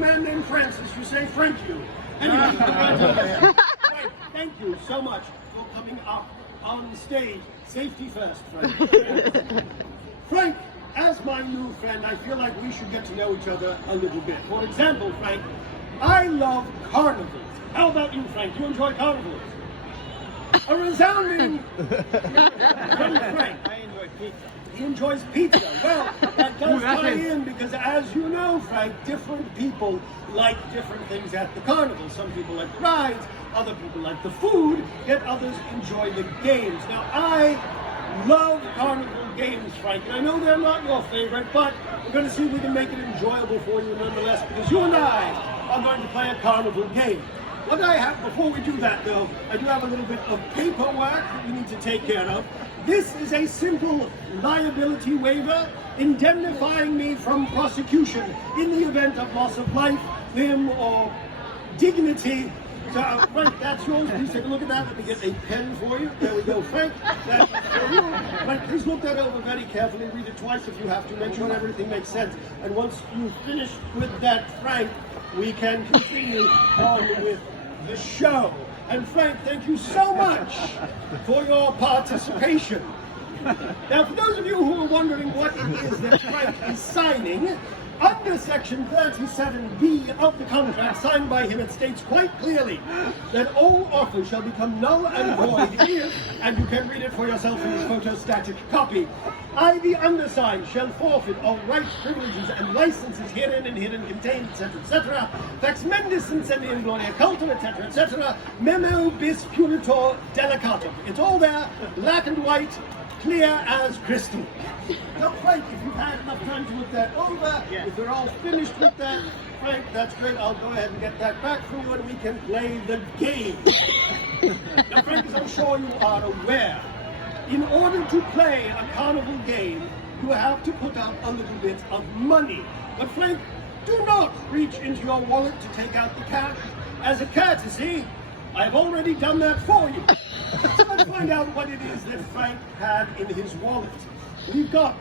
man named Francis, you say thank you. Anyway, congratulations. Frank, thank you so much for coming up on stage. Safety first, Frank. Frank, as my new friend, I feel like we should get to know each other a little bit. For example, Frank, I love carnivals. How about you, Frank? You enjoy carnivals? A resounding Frank. I enjoy pizza. He enjoys pizza. Well, that does tie in because, as you know, Frank, different people like different things at the carnival. Some people like the rides, other people like the food, yet others enjoy the games. Now, I love carnival games, Frank, and I know they're not your favorite, but we're going to see if we can make it enjoyable for you nonetheless, because you and I are going to play a carnival game. What I have, before we do that though, I do have a little bit of paperwork that we need to take care of. This is a simple liability waiver indemnifying me from prosecution in the event of loss of life, limb, or dignity. So, Frank, that's yours. Please take a look at that. Let me get a pen for you. There we go, Frank. That's for you. Frank, please look that over very carefully. Read it twice if you have to. Make sure everything makes sense. And once you've finished with that, Frank, we can continue on with the show. And Frank, thank you so much for your participation. Now, for those of you who are wondering what it is that Frank is signing, under Section 37B of the contract signed by him, it states quite clearly that all offers shall become null and void if, and you can read it for yourself in this photostatic copy, I, the undersigned, shall forfeit all rights, privileges, and licenses herein and herein contained, etc., fax mendis and sendi in gloria cultum, etc., memo bis punitor delicatum. It's all there, black and white, clear as crystal. Now, Frank, if you've had enough time to look that over, if you're all finished with that, Frank, that's great. I'll go ahead and get that back from you and we can play the game. Now, Frank, as I'm sure you are aware, in order to play a carnival game, you have to put out a little bit of money. But Frank, do not reach into your wallet to take out the cash. As a courtesy, I've already done that for you. So let's find out what it is that Frank had in his wallet. We've got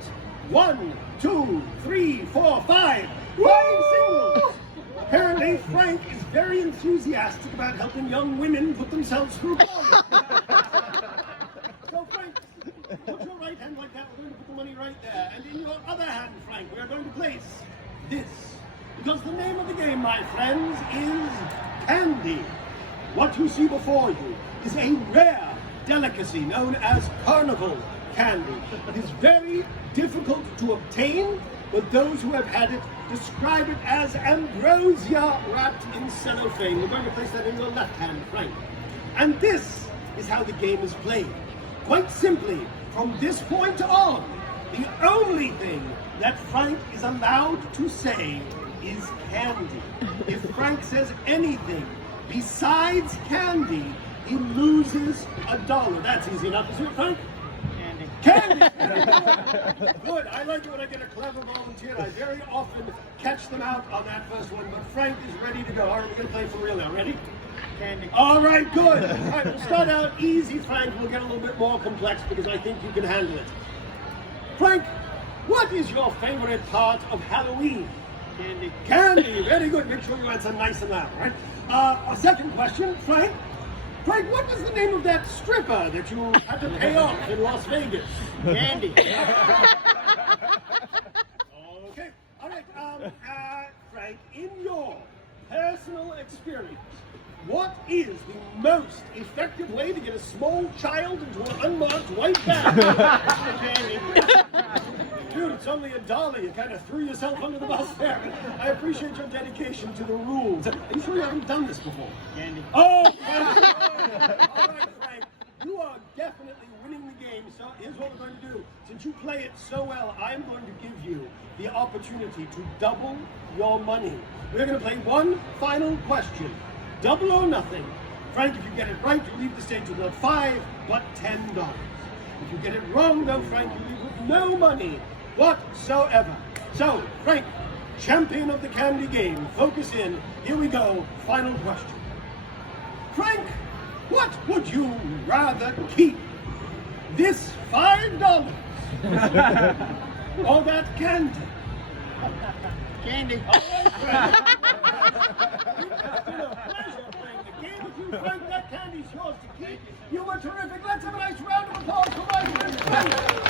1, 2, 3, 4, 5 singles. Apparently, Frank is very enthusiastic about helping young women put themselves through college. So, Frank, put your right hand like that. We're going to put the money right there. And in your other hand, Frank, we are going to place this. Because the name of the game, my friends, is candy. What you see before you is a rare delicacy known as carnival candy. It is very difficult to obtain, but those who have had it describe it as ambrosia wrapped in cellophane. We're going to place that in your left hand, Frank. And this is how the game is played. Quite simply, from this point on, the only thing that Frank is allowed to say is candy. If Frank says anything besides candy, he loses $1. That's easy enough, isn't it, Frank? Candy! Good. I like it when I get a clever volunteer. I very often catch them out on that first one, but Frank is ready to go. All right, we're going to play for real now. Ready? Candy. All right, good. All right, we'll start out easy, Frank. We'll get a little bit more complex because I think you can handle it. Frank, what is your favorite part of Halloween? Candy. Candy. Very good. Make sure you answer nice and loud, right? A second question, Frank. Frank, what was the name of that stripper that you had to pay off in Las Vegas? Candy. Okay. All right. Frank, in your personal experience, what is the most effective way to get a small child into an unmarked white bag? Candy. Dude, it's only $1. You kind of threw yourself under the bus there. I appreciate your dedication to the rules. Are you sure you haven't done this before? Candy. Oh, Frank. All right, Frank. You are definitely winning the game. So here's what we're going to do. Since you play it so well, I'm going to give you the opportunity to double your money. We're going to play one final question. Double or nothing. Frank, if you get it right, you leave the stage with not $5, but $10. If you get it wrong, though, Frank, you leave with no money whatsoever. So, Frank, champion of the candy game, focus in. Here we go. Final question. Frank, what would you rather keep? This $5 or that candy? Candy. All right, Frank. Frank, that candy's yours to keep. You were terrific. Let's have a nice round of applause for my friend Frank.